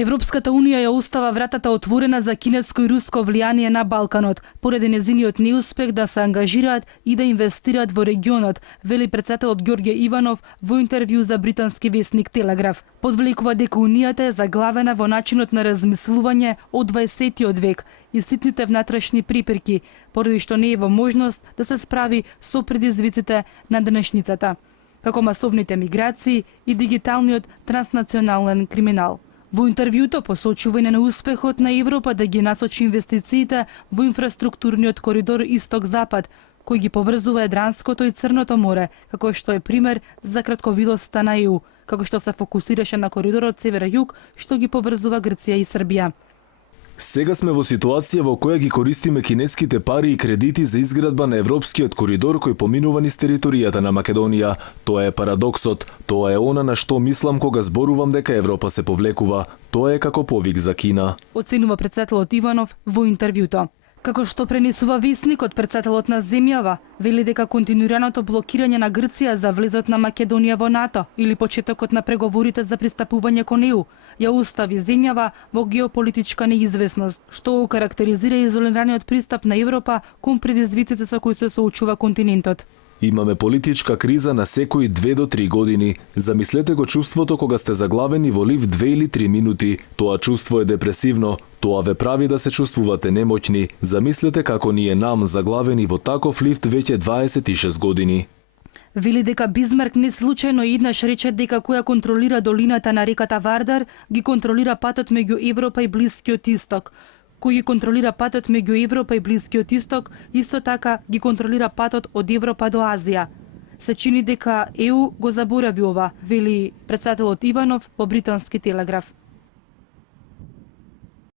Европската унија ја остава вратата отворена за кинеско и руско влијание на Балканот, поради незиниот неуспех да се ангажираат и да инвестираат во регионот, вели претседателот Ѓорѓе Иванов во интервју за британски весник Телеграф. Подвлекува дека унијата е заглавена во начинот на размислување од 20 век и ситните внатрешни препирки, поради што не е во можност да се справи со предизвиците на денешницата, како масовните миграции и дигиталниот транснационален криминал. Во интервјуто посочува и на успехот на Европа да ги насочи инвестициите во инфраструктурниот коридор Исток-Запад, кој ги поврзува Јадранското и Црното море, како што е пример за кратковидоста на ЕУ, како што се фокусираше на коридорот Север-Југ, што ги поврзува Грција и Србија. Сега сме во ситуација во која ги користиме кинеските пари и кредити за изградба на европскиот коридор кој поминува низ територијата на Македонија. Тоа е парадоксот, тоа е она на што мислам кога зборувам дека Европа се повлекува. Тоа е како повик за Кина. Оценува претседателот Иванов во интервјуто. Како што пренесува весникот, претседателот на земјава вели дека континуираното блокирање на Грција за влезот на Македонија во НАТО или почетокот на преговорите за пристапување кон ЕУ ја остави земјава во геополитичка неизвестност, што карактеризира изолираниот пристап на Европа кон предизвиците со кои се соочува континентот. Имаме политичка криза на секои 2 до 3 години. Замислете го чувството кога сте заглавени во лифт 2 или 3 минути. Тоа чувство е депресивно. Тоа ве прави да се чувствувате немоćни. Замислете како ние нам заглавени во таков лифт веќе 26 години. Вели дека Бисмарк не случајно еднаш рече дека која контролира долината на реката Вардар, ги контролира патот меѓу Европа и Блискиот Исток. Кој ги контролира патот меѓу Европа и Блискиот Исток, исто така ги контролира патот од Европа до Азија. Се чини дека ЕУ го заборави ова, вели претседателот Иванов во британски Телеграф.